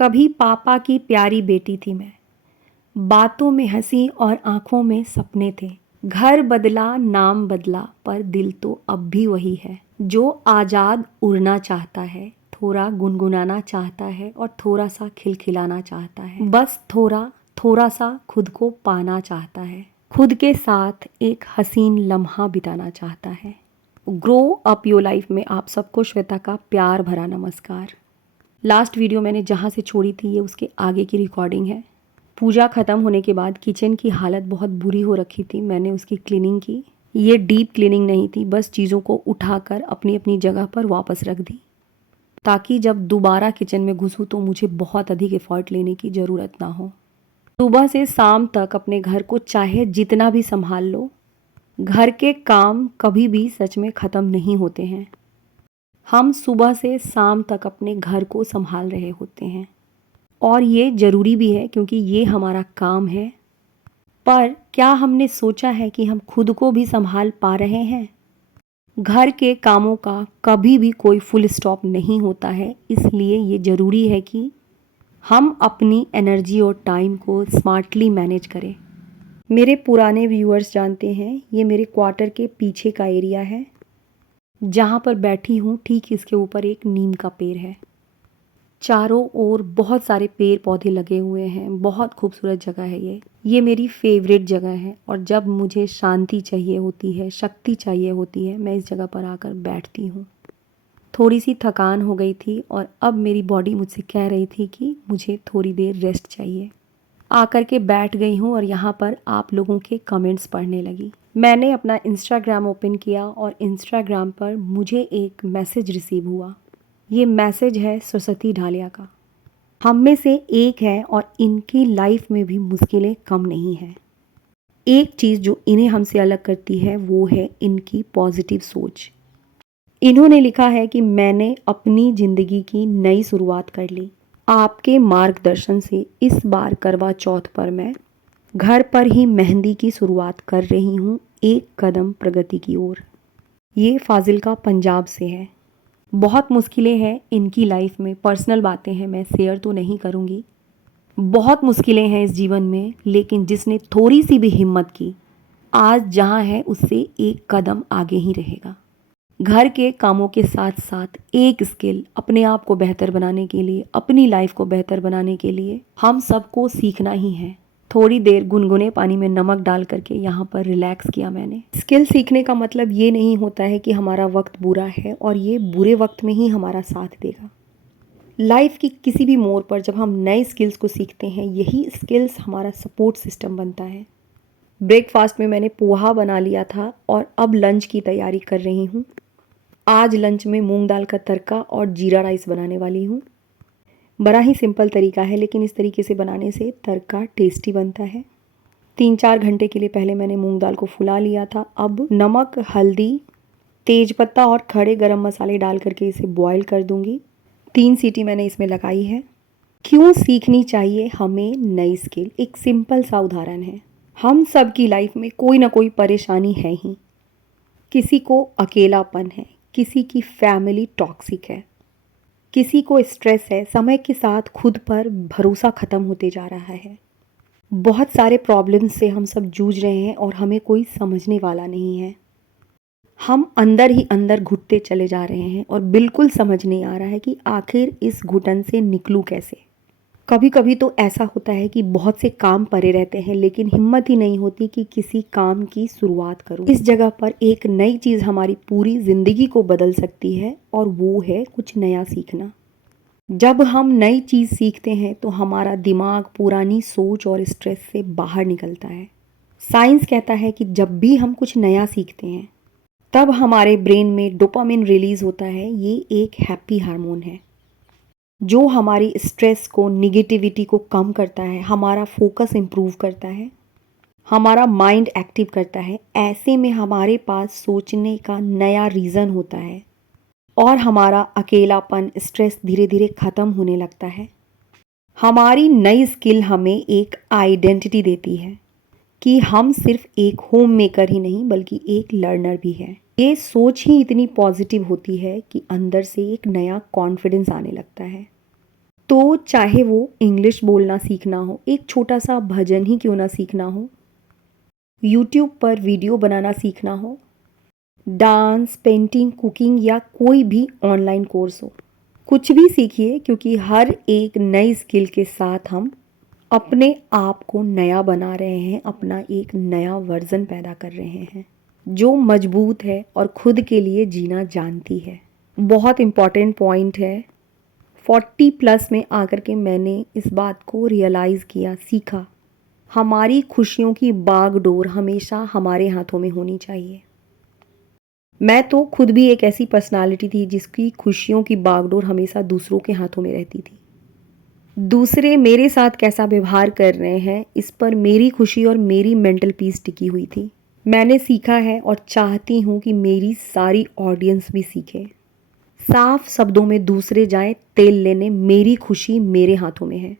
कभी पापा की प्यारी बेटी थी मैं, बातों में हंसी और आंखों में सपने थे। घर बदला नाम बदला पर दिल तो अब भी वही है, जो आज़ाद उड़ना चाहता है, थोड़ा गुनगुनाना चाहता है और थोड़ा सा खिलखिलाना चाहता है। बस थोड़ा थोड़ा सा खुद को पाना चाहता है, खुद के साथ एक हसीन लम्हा बिताना चाहता है। ग्रो अप योर लाइफ में आप सबको श्वेता का प्यार भरा नमस्कार। लास्ट वीडियो मैंने जहाँ से छोड़ी थी ये उसके आगे की रिकॉर्डिंग है। पूजा ख़त्म होने के बाद किचन की हालत बहुत बुरी हो रखी थी, मैंने उसकी क्लीनिंग की। ये डीप क्लीनिंग नहीं थी, बस चीज़ों को उठाकर अपनी अपनी जगह पर वापस रख दी, ताकि जब दोबारा किचन में घुसूँ तो मुझे बहुत अधिक एफर्ट लेने की ज़रूरत ना हो। सुबह से शाम तक अपने घर को चाहे जितना भी संभाल लो, घर के काम कभी भी सच में ख़त्म नहीं होते हैं। हम सुबह से शाम तक अपने घर को संभाल रहे होते हैं और ये ज़रूरी भी है क्योंकि ये हमारा काम है। पर क्या हमने सोचा है कि हम खुद को भी संभाल पा रहे हैं? घर के कामों का कभी भी कोई फुल स्टॉप नहीं होता है, इसलिए ये ज़रूरी है कि हम अपनी एनर्जी और टाइम को स्मार्टली मैनेज करें। मेरे पुराने व्यूअर्स जानते हैं, ये मेरे क्वार्टर के पीछे का एरिया है। जहाँ पर बैठी हूँ ठीक इसके ऊपर एक नीम का पेड़ है। चारों ओर बहुत सारे पेड़ पौधे लगे हुए हैं, बहुत खूबसूरत जगह है ये मेरी फेवरेट जगह है और जब मुझे शांति चाहिए होती है, शक्ति चाहिए होती है, मैं इस जगह पर आकर बैठती हूँ। थोड़ी सी थकान हो गई थी और अब मेरी बॉडी मुझसे कह रही थी कि मुझे थोड़ी देर रेस्ट चाहिए। आकर के बैठ गई हूँ और यहाँ पर आप लोगों के कमेंट्स पढ़ने लगी। मैंने अपना इंस्टाग्राम ओपन किया और इंस्टाग्राम पर मुझे एक मैसेज रिसीव हुआ। ये मैसेज है सरस्वती ढालिया का। हम में से एक है और इनकी लाइफ में भी मुश्किलें कम नहीं हैं। एक चीज़ जो इन्हें हमसे अलग करती है वो है इनकी पॉजिटिव सोच। इन्होंने लिखा है कि मैंने अपनी ज़िंदगी की नई शुरुआत कर ली। आपके मार्गदर्शन से इस बार करवा चौथ पर मैं घर पर ही मेहंदी की शुरुआत कर रही हूँ, एक कदम प्रगति की ओर। ये फाजिल्का पंजाब से है। बहुत मुश्किलें हैं इनकी लाइफ में, पर्सनल बातें हैं, मैं शेयर तो नहीं करूँगी। बहुत मुश्किलें हैं इस जीवन में, लेकिन जिसने थोड़ी सी भी हिम्मत की, आज जहाँ है उससे एक कदम आगे ही रहेगा। घर के कामों के साथ साथ एक स्किल अपने आप को बेहतर बनाने के लिए, अपनी लाइफ को बेहतर बनाने के लिए हम सबको सीखना ही है। थोड़ी देर गुनगुने पानी में नमक डाल करके यहाँ पर रिलैक्स किया मैंने। स्किल सीखने का मतलब ये नहीं होता है कि हमारा वक्त बुरा है और ये बुरे वक्त में ही हमारा साथ देगा। लाइफ की किसी भी मोड़ पर जब हम नए स्किल्स को सीखते हैं, यही स्किल्स हमारा सपोर्ट सिस्टम बनता है। ब्रेकफास्ट में मैंने पोहा बना लिया था और अब लंच की तैयारी कर रही हूँ। आज लंच में मूंग दाल का तड़का और जीरा राइस बनाने वाली हूँ। बड़ा ही सिंपल तरीका है, लेकिन इस तरीके से बनाने से तड़का टेस्टी बनता है। 3-4 घंटे के लिए पहले मैंने मूंग दाल को फुला लिया था। अब नमक, हल्दी, तेज़पत्ता और खड़े गरम मसाले डाल करके इसे बॉईल कर दूंगी। 3 सीटी मैंने इसमें लगाई है। क्यों सीखनी चाहिए हमें नई स्किल? एक सिंपल सा उदाहरण है। हम सब की लाइफ में कोई ना कोई परेशानी है ही। किसी को अकेलापन है, किसी की फैमिली टॉक्सिक है, किसी को स्ट्रेस है, समय के साथ खुद पर भरोसा ख़त्म होते जा रहा है। बहुत सारे प्रॉब्लम्स से हम सब जूझ रहे हैं और हमें कोई समझने वाला नहीं है। हम अंदर ही अंदर घुटते चले जा रहे हैं और बिल्कुल समझ नहीं आ रहा है कि आखिर इस घुटन से निकलूं कैसे। कभी कभी तो ऐसा होता है कि बहुत से काम पड़े रहते हैं, लेकिन हिम्मत ही नहीं होती कि किसी काम की शुरुआत करूं। इस जगह पर एक नई चीज़ हमारी पूरी ज़िंदगी को बदल सकती है और वो है कुछ नया सीखना। जब हम नई चीज़ सीखते हैं तो हमारा दिमाग पुरानी सोच और स्ट्रेस से बाहर निकलता है। साइंस कहता है कि जब भी हम कुछ नया सीखते हैं तब हमारे ब्रेन में डोपामिन रिलीज़ होता है। ये एक हैप्पी हार्मोन है जो हमारी स्ट्रेस को, निगेटिविटी को कम करता है, हमारा फोकस इम्प्रूव करता है, हमारा माइंड एक्टिव करता है। ऐसे में हमारे पास सोचने का नया रीज़न होता है और हमारा अकेलापन, स्ट्रेस धीरे धीरे ख़त्म होने लगता है। हमारी नई स्किल हमें एक आइडेंटिटी देती है कि हम सिर्फ एक होम मेकर ही नहीं बल्कि एक लर्नर भी है। ये सोच ही इतनी पॉजिटिव होती है कि अंदर से एक नया कॉन्फिडेंस आने लगता है। तो चाहे वो इंग्लिश बोलना सीखना हो, एक छोटा सा भजन ही क्यों ना सीखना हो, यूट्यूब पर वीडियो बनाना सीखना हो, डांस, पेंटिंग, कुकिंग या कोई भी ऑनलाइन कोर्स हो, कुछ भी सीखिए, क्योंकि हर एक नई स्किल के साथ हम अपने आप को नया बना रहे हैं, अपना एक नया वर्जन पैदा कर रहे हैं जो मजबूत है और खुद के लिए जीना जानती है। बहुत इम्पॉर्टेंट पॉइंट है। 40+ में आकर के मैंने इस बात को रियलाइज़ किया, सीखा, हमारी खुशियों की बागडोर हमेशा हमारे हाथों में होनी चाहिए। मैं तो खुद भी एक ऐसी पर्सनालिटी थी जिसकी खुशियों की बागडोर हमेशा दूसरों के हाथों में रहती थी। दूसरे मेरे साथ कैसा व्यवहार कर रहे हैं, इस पर मेरी खुशी और मेरी मेंटल पीस टिकी हुई थी। मैंने सीखा है और चाहती हूँ कि मेरी सारी ऑडियंस भी सीखे। साफ शब्दों में दूसरे जाएं तेल लेने, मेरी खुशी मेरे हाथों में है।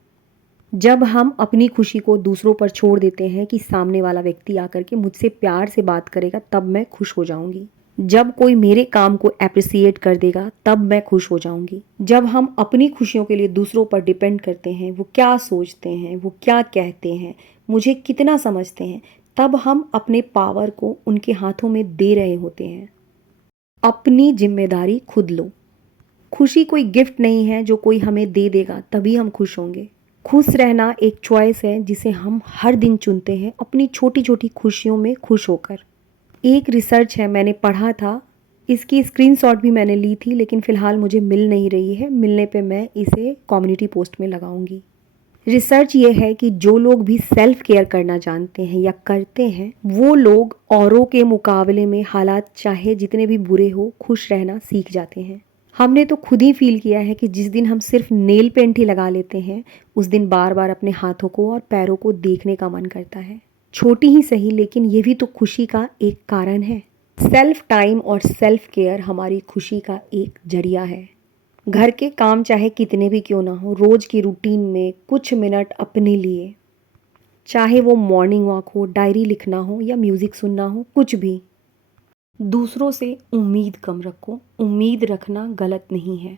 जब हम अपनी खुशी को दूसरों पर छोड़ देते हैं कि सामने वाला व्यक्ति आकर के मुझसे प्यार से बात करेगा तब मैं खुश हो जाऊंगी, जब कोई मेरे काम को एप्रिसिएट कर देगा तब मैं खुश हो जाऊंगी। जब हम अपनी खुशियों के लिए दूसरों पर डिपेंड करते हैं, वो क्या सोचते हैं, वो क्या कहते हैं, मुझे कितना समझते हैं, तब हम अपने पावर को उनके हाथों में दे रहे होते हैं। अपनी जिम्मेदारी खुद लो। खुशी कोई गिफ्ट नहीं है जो कोई हमें दे देगा तभी हम खुश होंगे। खुश रहना एक चॉइस है जिसे हम हर दिन चुनते हैं, अपनी छोटी छोटी खुशियों में खुश होकर। एक रिसर्च है, मैंने पढ़ा था, इसकी स्क्रीनशॉट भी मैंने ली थी, लेकिन फ़िलहाल मुझे मिल नहीं रही है। मिलने पे मैं इसे कम्युनिटी पोस्ट में लगाऊंगी। रिसर्च ये है कि जो लोग भी सेल्फ केयर करना जानते हैं या करते हैं, वो लोग औरों के मुकाबले में हालात चाहे जितने भी बुरे हो, खुश रहना सीख जाते हैं। हमने तो खुद ही फील किया है कि जिस दिन हम सिर्फ नेल पेंट ही लगा लेते हैं, उस दिन बार बार अपने हाथों को और पैरों को देखने का मन करता है। छोटी ही सही, लेकिन ये भी तो खुशी का एक कारण है। सेल्फ टाइम और सेल्फ केयर हमारी खुशी का एक जरिया है। घर के काम चाहे कितने भी क्यों ना हो, रोज की रूटीन में कुछ मिनट अपने लिए, चाहे वो मॉर्निंग वॉक हो, डायरी लिखना हो या म्यूजिक सुनना हो, कुछ भी। दूसरों से उम्मीद कम रखो, उम्मीद रखना गलत नहीं है,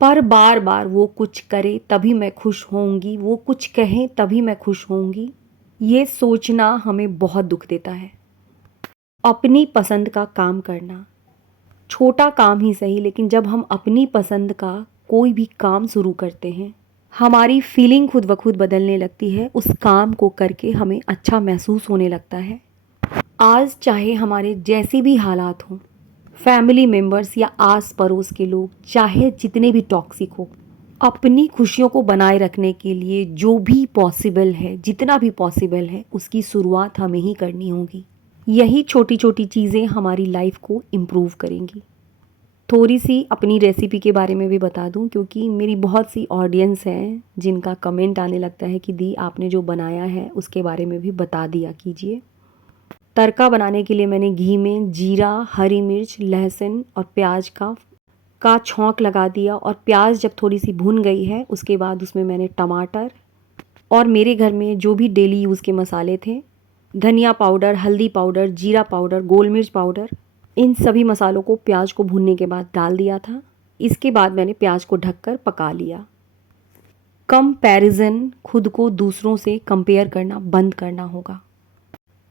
पर बार बार वो कुछ करे तभी मैं खुश होऊंगी, वो कुछ कहें तभी मैं खुश होऊंगी, ये सोचना हमें बहुत दुख देता है। अपनी पसंद का काम करना, छोटा काम ही सही, लेकिन जब हम अपनी पसंद का कोई भी काम शुरू करते हैं, हमारी फीलिंग खुद ब खुद बदलने लगती है। उस काम को करके हमें अच्छा महसूस होने लगता है। आज चाहे हमारे जैसी भी हालात हों, फैमिली मेम्बर्स या आस पड़ोस के लोग चाहे जितने भी टॉक्सिक हो, अपनी खुशियों को बनाए रखने के लिए जो भी पॉसिबल है, जितना भी पॉसिबल है, उसकी शुरुआत हमें ही करनी होगी। यही छोटी छोटी चीज़ें हमारी लाइफ को इम्प्रूव करेंगी। थोड़ी सी अपनी रेसिपी के बारे में भी बता दूं, क्योंकि मेरी बहुत सी ऑडियंस हैं जिनका कमेंट आने लगता है कि दी आपने जो बनाया है उसके बारे में भी बता दिया कीजिए। तड़का बनाने के लिए मैंने घी में जीरा, हरी मिर्च, लहसुन और प्याज का छौंक लगा दिया, और प्याज जब थोड़ी सी भुन गई है उसके बाद उसमें मैंने टमाटर और मेरे घर में जो भी डेली यूज़ के मसाले थे, धनिया पाउडर, हल्दी पाउडर, जीरा पाउडर, गोल मिर्च पाउडर, इन सभी मसालों को प्याज को भुनने के बाद डाल दिया था। इसके बाद मैंने प्याज को ढककर पका लिया। कंपैरिजन, खुद को दूसरों से कंपेयर करना बंद करना होगा।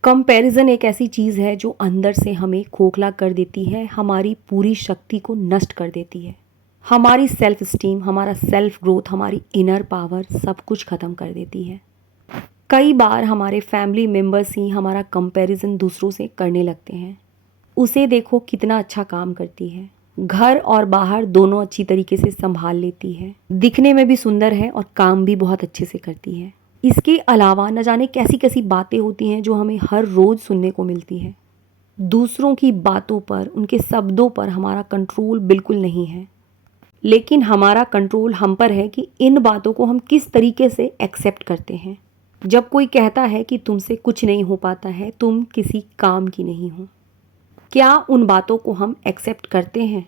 कंपैरिजन एक ऐसी चीज़ है जो अंदर से हमें खोखला कर देती है, हमारी पूरी शक्ति को नष्ट कर देती है। हमारी सेल्फ स्टीम, हमारा सेल्फ ग्रोथ, हमारी इनर पावर सब कुछ ख़त्म कर देती है। कई बार हमारे फैमिली मेम्बर्स ही हमारा कंपैरिजन दूसरों से करने लगते हैं। उसे देखो कितना अच्छा काम करती है, घर और बाहर दोनों अच्छी तरीके से संभाल लेती है, दिखने में भी सुंदर है और काम भी बहुत अच्छे से करती है। इसके अलावा न जाने कैसी कैसी बातें होती हैं जो हमें हर रोज़ सुनने को मिलती है। दूसरों की बातों पर, उनके शब्दों पर हमारा कंट्रोल बिल्कुल नहीं है, लेकिन हमारा कंट्रोल हम पर है कि इन बातों को हम किस तरीके से एक्सेप्ट करते हैं। जब कोई कहता है कि तुमसे कुछ नहीं हो पाता है, तुम किसी काम की नहीं हो, क्या उन बातों को हम एक्सेप्ट करते हैं,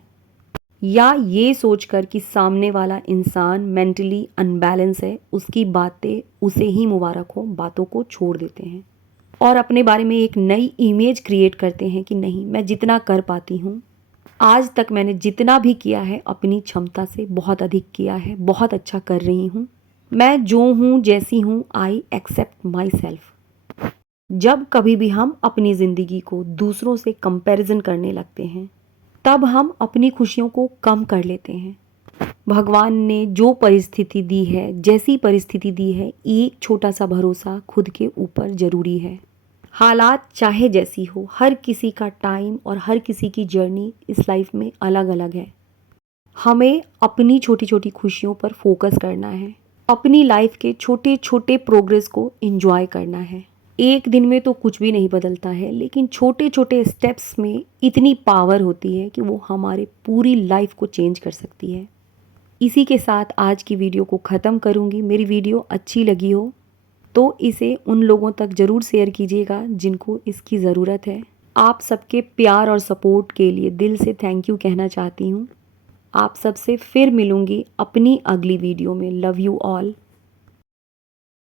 या ये सोचकर कि सामने वाला इंसान मेंटली अनबैलेंस है, उसकी बातें उसे ही मुबारक हो, बातों को छोड़ देते हैं और अपने बारे में एक नई इमेज क्रिएट करते हैं कि नहीं, मैं जितना कर पाती हूँ आज तक मैंने जितना भी किया है अपनी क्षमता से बहुत अधिक किया है, बहुत अच्छा कर रही हूँ। मैं जो हूँ जैसी हूँ, आई एक्सेप्ट माई सेल्फ। जब कभी भी हम अपनी ज़िंदगी को दूसरों से कंपैरिजन करने लगते हैं तब हम अपनी खुशियों को कम कर लेते हैं। भगवान ने जो परिस्थिति दी है, जैसी परिस्थिति दी है, एक छोटा सा भरोसा खुद के ऊपर ज़रूरी है। हालात चाहे जैसी हो, हर किसी का टाइम और हर किसी की जर्नी इस लाइफ में अलग अलग है। हमें अपनी छोटी छोटी खुशियों पर फोकस करना है, अपनी लाइफ के छोटे छोटे प्रोग्रेस को एंजॉय करना है। एक दिन में तो कुछ भी नहीं बदलता है, लेकिन छोटे छोटे स्टेप्स में इतनी पावर होती है कि वो हमारे पूरी लाइफ को चेंज कर सकती है। इसी के साथ आज की वीडियो को ख़त्म करूँगी। मेरी वीडियो अच्छी लगी हो तो इसे उन लोगों तक ज़रूर शेयर कीजिएगा जिनको इसकी ज़रूरत है। आप सबके प्यार और सपोर्ट के लिए दिल से थैंक यू कहना चाहती हूँ। आप सबसे फिर मिलूँगी अपनी अगली वीडियो में। Love you all.